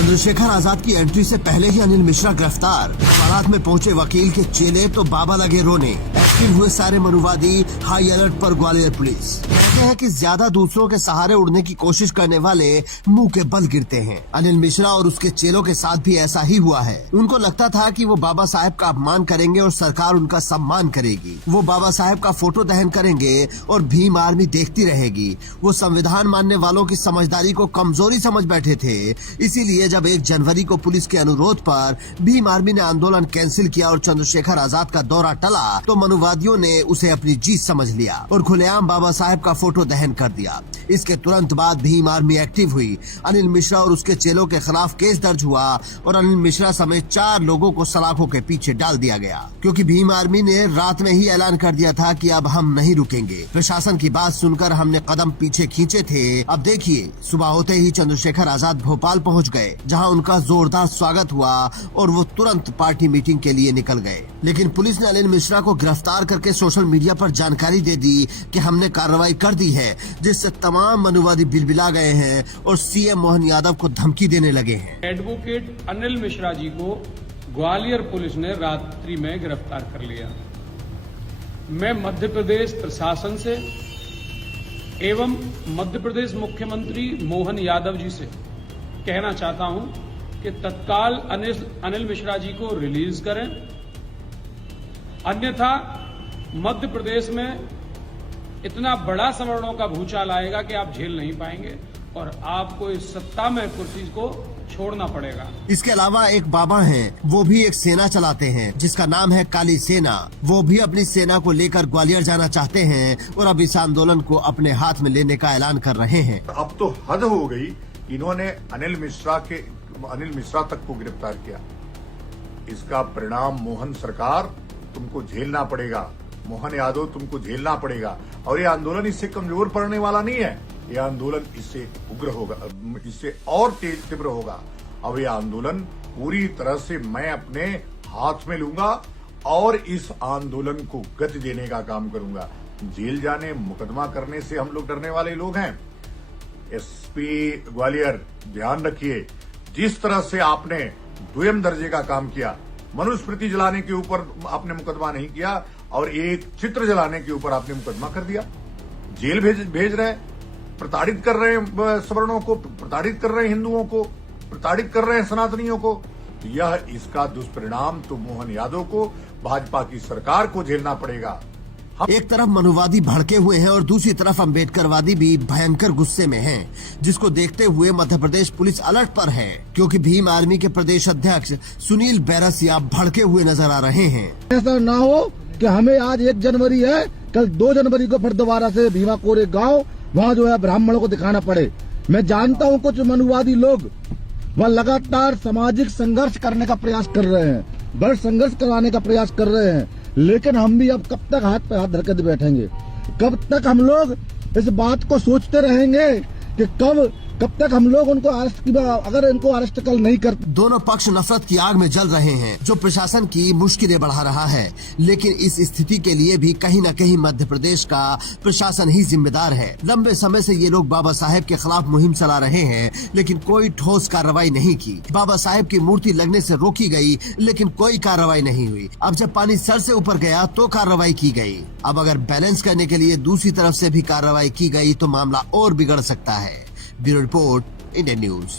चंद्रशेखर आजाद की एंट्री से पहले ही अनिल मिश्रा गिरफ्तार। बारात में पहुंचे वकील के चेले तो बाबा लगे रोने। एक्टिव हुए सारे मनुवादी, हाई अलर्ट पर ग्वालियर पुलिस। कहते हैं कि ज्यादा दूसरों के सहारे उड़ने की कोशिश करने वाले मुंह के बल गिरते हैं। अनिल मिश्रा और उसके चेलों के साथ भी ऐसा ही हुआ है। उनको लगता था कि वो बाबा साहेब का अपमान करेंगे और सरकार उनका सम्मान करेगी। वो बाबा साहेब का फोटो दहन करेंगे और भीम आर्मी देखती रहेगी। वो संविधान मानने वालों की समझदारी को कमजोरी समझ बैठे थे। इसीलिए जब 1 जनवरी को पुलिस के अनुरोध पर भीम आर्मी ने आंदोलन कैंसिल किया और चंद्रशेखर आजाद का दौरा टला, तो मनुवादियों ने उसे अपनी जीत समझ लिया और खुलेआम बाबा साहेब का फोटो दहन कर दिया। इसके तुरंत बाद भीम आर्मी एक्टिव हुई। अनिल मिश्रा और उसके चेलों के खिलाफ केस दर्ज हुआ और अनिल मिश्रा समेत 4 लोगों को सलाखों के पीछे डाल दिया गया, क्योंकि भीम आर्मी ने रात में ही ऐलान कर दिया था कि अब हम नहीं रुकेंगे। प्रशासन की बात सुनकर हमने कदम पीछे खींचे थे। अब देखिए, सुबह होते ही चंद्रशेखर आजाद भोपाल पहुंच गए, जहां उनका जोरदार स्वागत हुआ और वो तुरंत पार्टी मीटिंग के लिए निकल गए। लेकिन पुलिस ने अनिल मिश्रा को गिरफ्तार करके सोशल मीडिया पर जानकारी दे दी कि हमने कार्रवाई कर दी है, जिससे तमाम मनुवादी बिलबिला गए हैं और सीएम मोहन यादव को धमकी देने लगे हैं। एडवोकेट अनिल मिश्रा जी को ग्वालियर पुलिस ने रात्रि में गिरफ्तार कर लिया। मैं मध्य प्रदेश प्रशासन से एवं मध्य प्रदेश मुख्यमंत्री मोहन यादव जी से कहना चाहता हूं कि तत्काल अनिल मिश्रा जी को रिलीज करें, अन्यथा मध्य प्रदेश में इतना बड़ा सवर्णों का भूचाल आएगा कि आप झेल नहीं पाएंगे और आपको इस सत्ता में कुर्सी को छोड़ना पड़ेगा। इसके अलावा एक बाबा हैं, वो भी एक सेना चलाते हैं जिसका नाम है काली सेना। वो भी अपनी सेना को लेकर ग्वालियर जाना चाहते हैं और अब इस आंदोलन को अपने हाथ में लेने का ऐलान कर रहे हैं। अब तो हद हो गई। इन्होंने अनिल मिश्रा तक को गिरफ्तार किया। इसका परिणाम मोहन सरकार तुमको झेलना पड़ेगा, मोहन यादव तुमको झेलना पड़ेगा। और ये आंदोलन इससे कमजोर पड़ने वाला नहीं है। ये आंदोलन इससे उग्र होगा, इससे और तीव्र होगा। अब ये आंदोलन पूरी तरह से मैं अपने हाथ में लूंगा और इस आंदोलन को गति देने का काम करूंगा। जेल जाने, मुकदमा करने से हम लोग डरने वाले लोग हैं। एसपी ग्वालियर, ध्यान रखिए, जिस तरह से आपने द्वितीय दर्जे का काम किया, मनुस्मृति जलाने के ऊपर आपने मुकदमा नहीं किया और एक चित्र जलाने के ऊपर आपने मुकदमा कर दिया। जेल भेज रहे, प्रताड़ित कर रहे हैं सवर्णों को, प्रताड़ित कर रहे हैं हिंदुओं को, प्रताड़ित कर रहे हैं सनातनियों को। यह इसका दुष्परिणाम तो मोहन यादव को, भाजपा की सरकार को झेलना पड़ेगा। एक तरफ मनुवादी भड़के हुए हैं और दूसरी तरफ अम्बेडकरवादी भी भयंकर गुस्से में हैं, जिसको देखते हुए मध्य प्रदेश पुलिस अलर्ट पर है, क्योंकि भीम आर्मी के प्रदेश अध्यक्ष सुनील बैरसिया भड़के हुए नजर आ रहे हैं। ऐसा ना हो कि हमें आज 1 जनवरी है, कल 2 जनवरी को फिर दोबारा से भीमा कोरे गाँव वहाँ जो है ब्राह्मणों को दिखाना पड़े। मैं जानता हूँ कुछ मनुवादी लोग वह लगातार सामाजिक संघर्ष करने का प्रयास कर रहे हैं, बड़ संघर्ष कराने का प्रयास कर रहे हैं, लेकिन हम भी अब कब तक हाथ पे हाथ धर के बैठेंगे? कब तक हम लोग इस बात को सोचते रहेंगे कि कब तक हम लोग उनको अगर इनको अरेस्ट कल नहीं कर। दोनों पक्ष नफरत की आग में जल रहे हैं, जो प्रशासन की मुश्किलें बढ़ा रहा है। लेकिन इस स्थिति के लिए भी कहीं न कहीं मध्य प्रदेश का प्रशासन ही जिम्मेदार है। लंबे समय से ये लोग बाबा साहेब के खिलाफ मुहिम चला रहे हैं, लेकिन कोई ठोस कार्रवाई नहीं की। बाबा साहेब की मूर्ति लगने से रोकी गई, लेकिन कोई कार्रवाई नहीं हुई। अब जब पानी सर से ऊपर गया तो कार्रवाई की गई। अब अगर बैलेंस करने के लिए दूसरी तरफ से भी कार्रवाई की गई तो मामला और बिगड़ सकता है। Bureau report, Indian news.